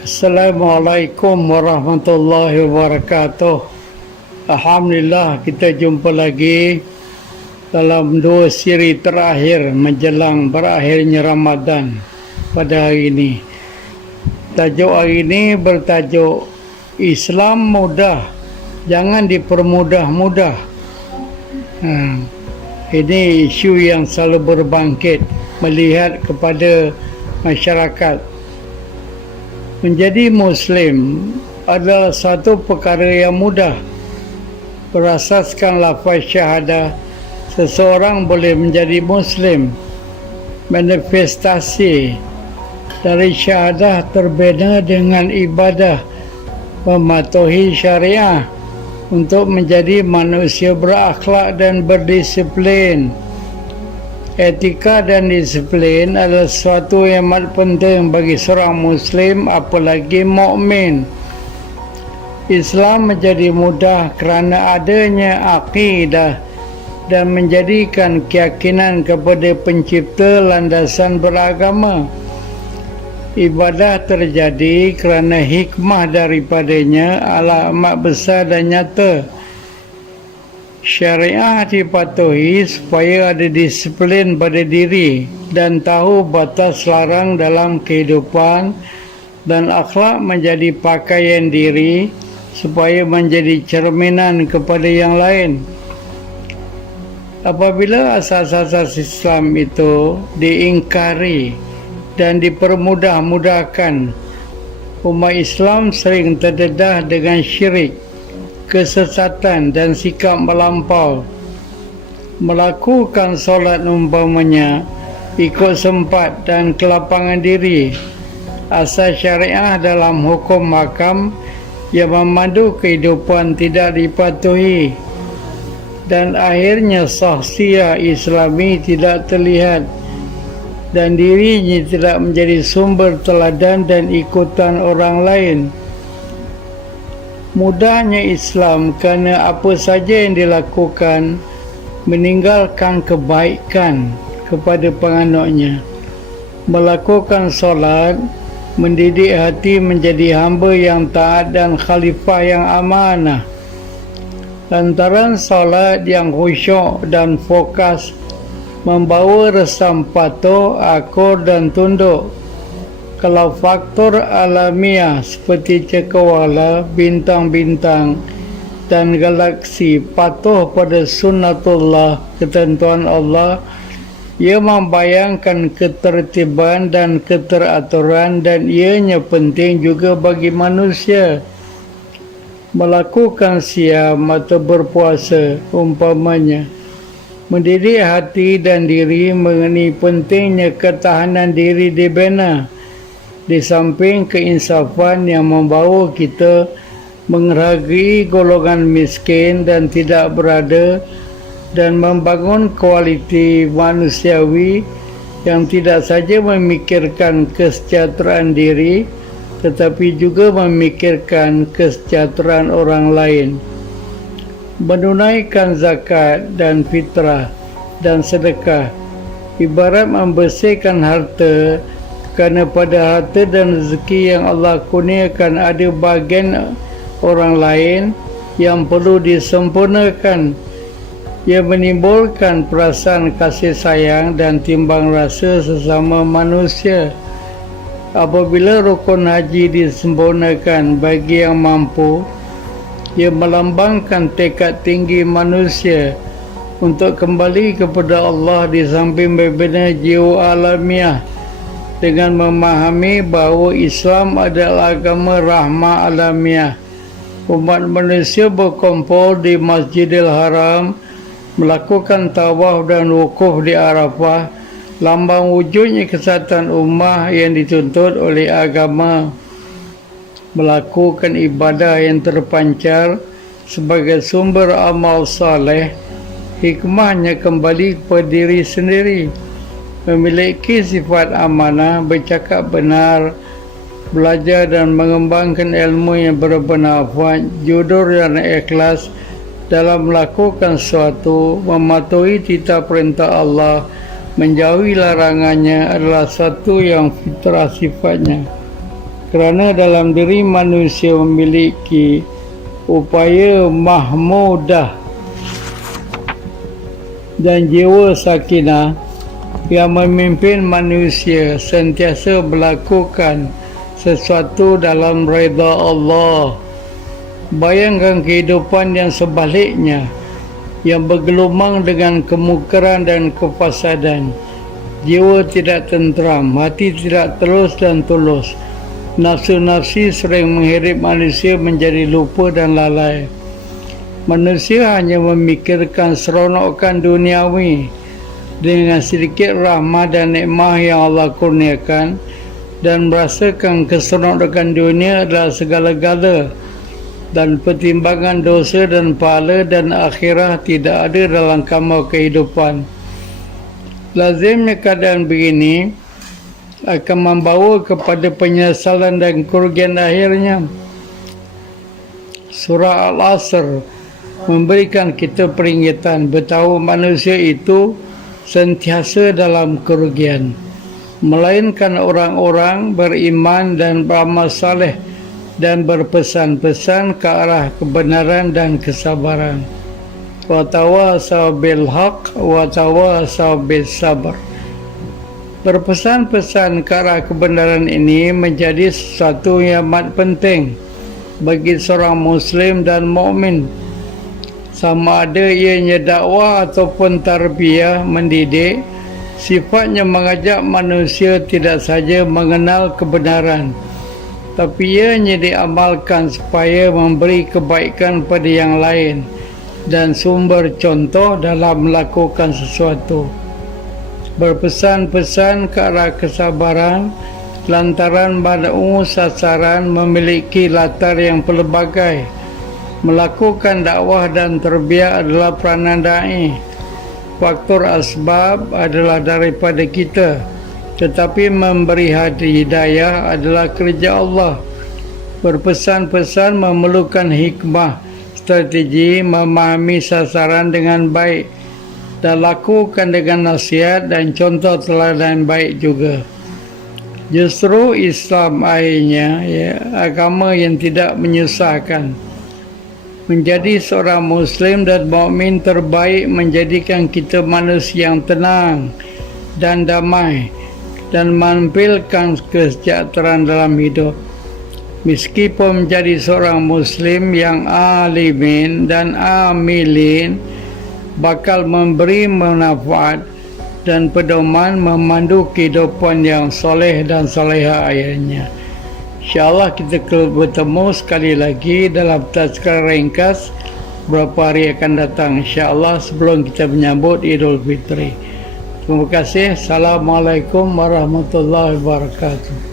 Assalamualaikum warahmatullahi wabarakatuh. Alhamdulillah, kita jumpa lagi dalam dua siri terakhir menjelang berakhirnya Ramadan pada hari ini. Tajuk hari ini bertajuk Islam mudah, jangan dipermudah-mudah. Ini isu yang selalu berbangkit melihat kepada masyarakat. Menjadi Muslim adalah satu perkara yang mudah. Berasaskan lafaz syahadah, seseorang boleh menjadi Muslim. Manifestasi dari syahadah terbina dengan ibadah, mematuhi syariah untuk menjadi manusia berakhlak dan berdisiplin. Etika dan disiplin adalah sesuatu yang amat penting bagi seorang Muslim, apalagi mukmin. Islam menjadi mudah kerana adanya akidah dan menjadikan keyakinan kepada Pencipta landasan beragama. Ibadah terjadi kerana hikmah daripadanya amat besar dan nyata. Syariah dipatuhi supaya ada disiplin pada diri dan tahu batas larang dalam kehidupan, dan akhlak menjadi pakaian diri supaya menjadi cerminan kepada yang lain. Apabila asas-asas Islam itu diingkari dan dipermudah-mudahkan, umat Islam sering terdedah dengan syirik, kesesatan dan sikap melampau. Melakukan solat umpamanya ikut sempat dan kelapangan diri, asas syariah dalam hukum hakam yang memandu kehidupan tidak dipatuhi, dan akhirnya sahsiah Islami tidak terlihat dan dirinya tidak menjadi sumber teladan dan ikutan orang lain. Mudahnya Islam kerana apa saja yang dilakukan meninggalkan kebaikan kepada penganutnya. Melakukan solat mendidik hati menjadi hamba yang taat dan khalifah yang amanah. Lantaran solat yang khusyuk dan fokus membawa resam patuh, akur dan tunduk. Kalau faktor alamiah seperti cakrawala, bintang-bintang dan galaksi patuh pada sunnatullah, ketentuan Allah, ia membayangkan ketertiban dan keteraturan, dan ianya penting juga bagi manusia. Melakukan siam atau berpuasa umpamanya mendidik hati dan diri mengenai pentingnya ketahanan diri dibina, di samping keinsafan yang membawa kita menghargai golongan miskin dan tidak berada, dan membangun kualiti manusiawi yang tidak saja memikirkan kesejahteraan diri tetapi juga memikirkan kesejahteraan orang lain. Menunaikan zakat dan fitrah dan sedekah ibarat membersihkan harta, kerana pada harta dan rezeki yang Allah kurniakan ada bahagian orang lain yang perlu disempurnakan. Ia menimbulkan perasaan kasih sayang dan timbang rasa sesama manusia. Apabila rukun haji disempurnakan bagi yang mampu, ia melambangkan tekad tinggi manusia untuk kembali kepada Allah di samping membina jiwa alamiah dengan memahami bahawa Islam adalah agama rahmah alamiah. Umat manusia berkumpul di Masjidil Haram, melakukan tawaf dan wukuf di Arafah, lambang wujudnya kesatuan ummah yang dituntut oleh agama. Melakukan ibadah yang terpancar sebagai sumber amal saleh, hikmahnya kembali kepada diri sendiri. Memiliki sifat amanah, bercakap benar, belajar dan mengembangkan ilmu yang bermanfaat, jujur dan ikhlas dalam melakukan sesuatu, mematuhi titah perintah Allah, menjauhi larangannya adalah satu yang fitrah sifatnya. kerana dalam diri manusia memiliki upaya mahmudah dan jiwa sakinah yang memimpin manusia sentiasa melakukan sesuatu dalam redha Allah. Bayangkan kehidupan yang sebaliknya, yang bergelumang dengan kemungkaran dan kefasadan. Jiwa tidak tenteram, hati tidak telus dan tulus. Nafsu-nafsi sering menghirit manusia menjadi lupa dan lalai. Manusia hanya memikirkan seronokan duniawi dengan sedikit rahmat dan nikmah yang Allah kurniakan, dan merasakan keseronokan dunia adalah segala-gala, dan pertimbangan dosa dan pahala dan akhirah tidak ada dalam kamal kehidupan. Lazimnya keadaan begini akan membawa kepada penyesalan dan kerugian akhirnya. Surah Al-Asr memberikan kita peringatan bahawa manusia itu sentiasa dalam kerugian, melainkan orang-orang beriman dan beramal saleh dan berpesan-pesan ke arah kebenaran dan kesabaran. Wa tawasaw bil haq wa tawasaw bis sabr. Berpesan-pesan ke arah kebenaran ini menjadi sesuatu yang amat penting bagi seorang Muslim dan mukmin. Sama ada ianya dakwah ataupun tarbiyah mendidik, sifatnya mengajak manusia tidak saja mengenal kebenaran, tapi ianya diamalkan supaya memberi kebaikan pada yang lain dan sumber contoh dalam melakukan sesuatu. Berpesan-pesan ke arah kesabaran lantaran bada'u sasaran memiliki latar yang pelbagai. Melakukan dakwah dan tarbiyah adalah peranan da'i. Faktor asbab adalah daripada kita, tetapi memberi hidayah adalah kerja Allah. Berpesan-pesan memerlukan hikmah, strategi, memahami sasaran dengan baik, dan lakukan dengan nasihat dan contoh teladan baik juga. Justru Islam akhirnya agama yang tidak menyusahkan. Menjadi seorang Muslim dan mukmin terbaik menjadikan kita manusia yang tenang dan damai dan menampilkan kesejahteraan dalam hidup. Meskipun menjadi seorang Muslim yang alimin dan amilin bakal memberi manfaat dan pedoman memandu kehidupan yang soleh dan soleha akhirnya. InsyaAllah kita bertemu sekali lagi dalam tazkirah ringkas beberapa hari akan datang, InsyaAllah, sebelum kita menyambut Idul Fitri. Terima kasih. Assalamualaikum warahmatullahi wabarakatuh.